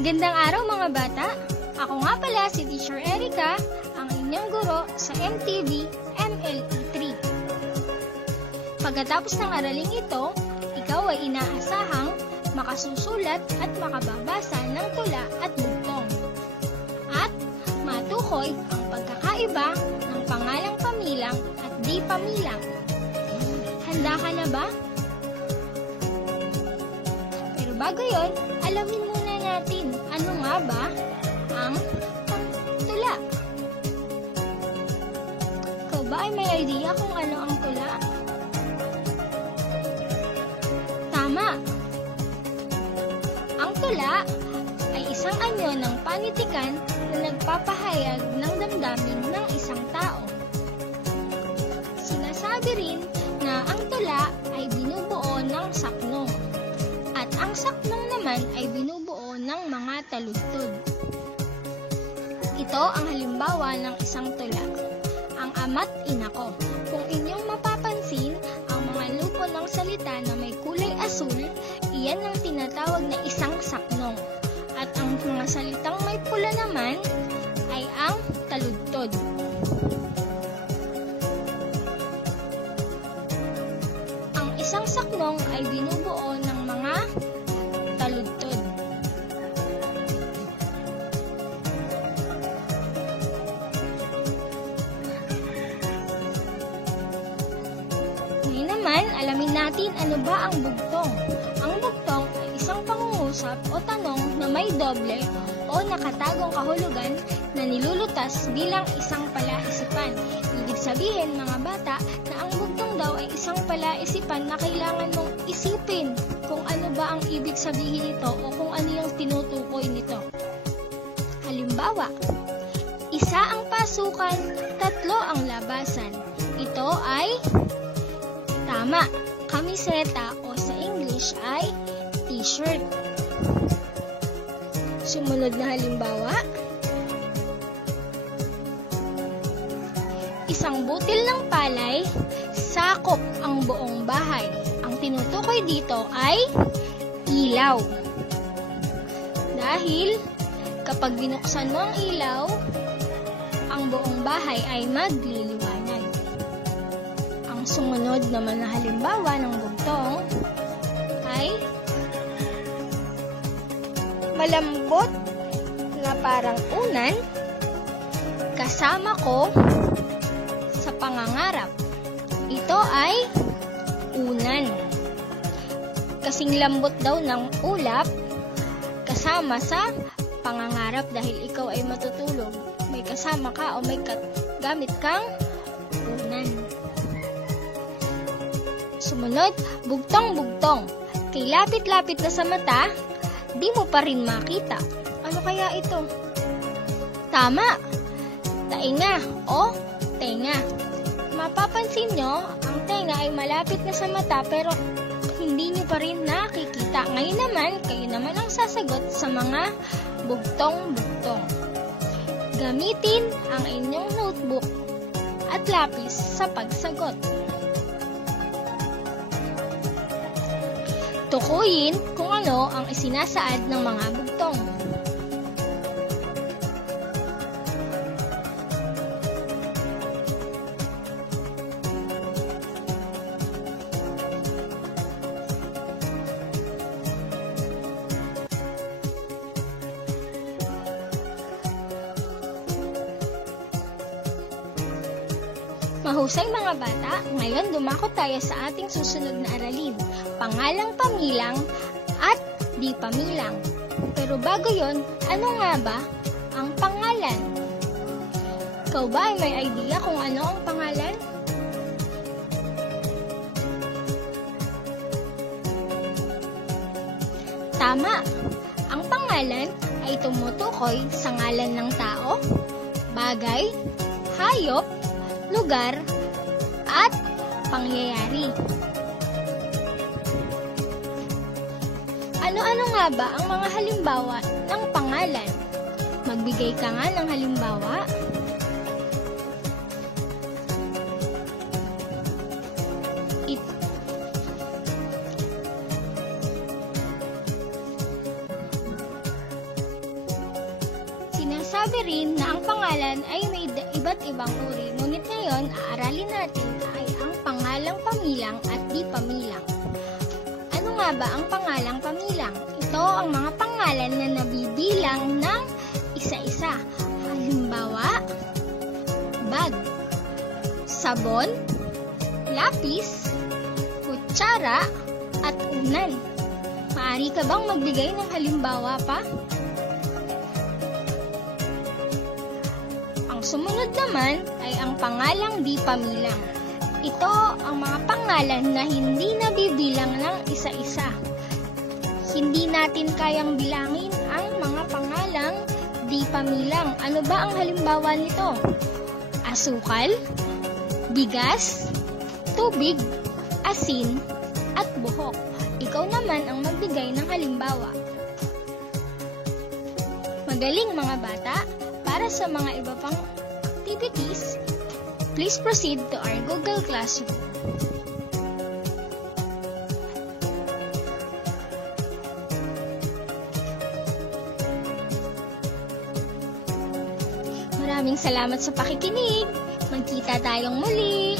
Magandang araw mga bata! Ako nga pala si Teacher Erica, ang inyong guro sa MTV MLE3. Pagkatapos ng araling ito, ikaw ay inaasahang makasusulat at makababasa ng tula at bugtong. At matukoy ang pagkakaiba ng pangalang pamilang at di pamilang. Handa ka na ba? Pero bago yon, alamin muna natin ano nga ba ang tula. Ikaw ba ay may idea kung ano ang tula? Tama! Ang tula ay isang anyo ng panitikan na nagpapahayag ng damdamin ng isang tao. Sinasabi rin na ang tula ay binubuo ng saknong at ang saknong naman ay binubuo ng mga taludtod. Ito ang halimbawa ng isang tula, ang ama't ina ko. Kung inyong mapapansin, ang mga lupo ng salita na may kulay asul, iyan ang tinatawag na isang saknong. At ang mga salitang may pula naman ay ang taludtod. Ang isang saknong ay binubuo ng mga taludtod. Ngayon naman, alamin natin ano ba ang bugtong. Ang bugtong ay isang pangungusap o tanong na may doble o nakatagong kahulugan na nilulutas bilang isang palaisipan. Ibig sabihin mga bata na ang bugtong daw ay isang palaisipan na kailangan mong isipin kung ano ba ang ibig sabihin nito o kung ano yung tinutukoy nito. Halimbawa, isa ang pasukan, tatlo ang labasan. Ito ay tama. Kamiseta o sa English ay t-shirt. Sumunod na halimbawa, isang butil ng palay, sakop ang buong bahay. Ang tinutukoy dito ay ilaw. Dahil kapag binuksan mo ang ilaw, ang buong bahay ay magliliwanag. Ang sumunod naman na halimbawa ng bugtong ay malambot na parang unan, kasama ko sa pangangarap. Ito ay unan. Kasing lambot daw ng ulap kasama sa pangangarap dahil ikaw ay matutulog. May kasama ka o may gamit kang unan. Sumunod, bugtong-bugtong. Kay lapit-lapit na sa mata, di mo pa rin makita. Ano kaya ito? Tama! Tainga o tenga. Mapapansin nyo, ang tenga ay malapit na sa mata pero hindi nyo pa rin nakikita. Ngayon naman, kayo naman ang sasagot sa mga bugtong-bugtong. Gamitin ang inyong notebook at lapis sa pagsagot. Tukuyin kung ano ang isinasaad ng mga bugtong. Mahusay mga bata, ngayon dumako tayo sa ating susunod na aralin, pangalang pamilang at di pamilang. Pero bago yon, ano nga ba ang pangalan? Ikaw ba ay may idea kung ano ang pangalan? Tama! Ang pangalan ay tumutukoy sa ngalan ng tao, bagay, hayop, lugar, at pangyayari. Ano-ano nga ba ang mga halimbawa ng pangalan? Magbigay ka nga ng halimbawa. Nasabi rin na ang pangalan ay may iba't ibang uri, ngunit ngayon aaralin natin ay ang pangalang pamilang at di pamilang. Ano nga ba ang pangalang pamilang? Ito ang mga pangalan na nabibilang ng isa-isa. Halimbawa, bag, sabon, lapis, kutsara, at unan. Maaari ka bang magbigay ng halimbawa pa? Ang sumunod naman ay ang pangalang di pamilang. Ito ang mga pangalan na hindi nabibilang ng isa-isa. Hindi natin kayang bilangin ang mga pangalang di pamilang. Ano ba ang halimbawa nito? Asukal, bigas, tubig, asin, at buhok. Ikaw naman ang magbigay ng halimbawa. Magaling mga bata! Para sa mga iba pang activities, please proceed to our Google Classroom. Maraming salamat sa pakikinig. Magkita tayong muli.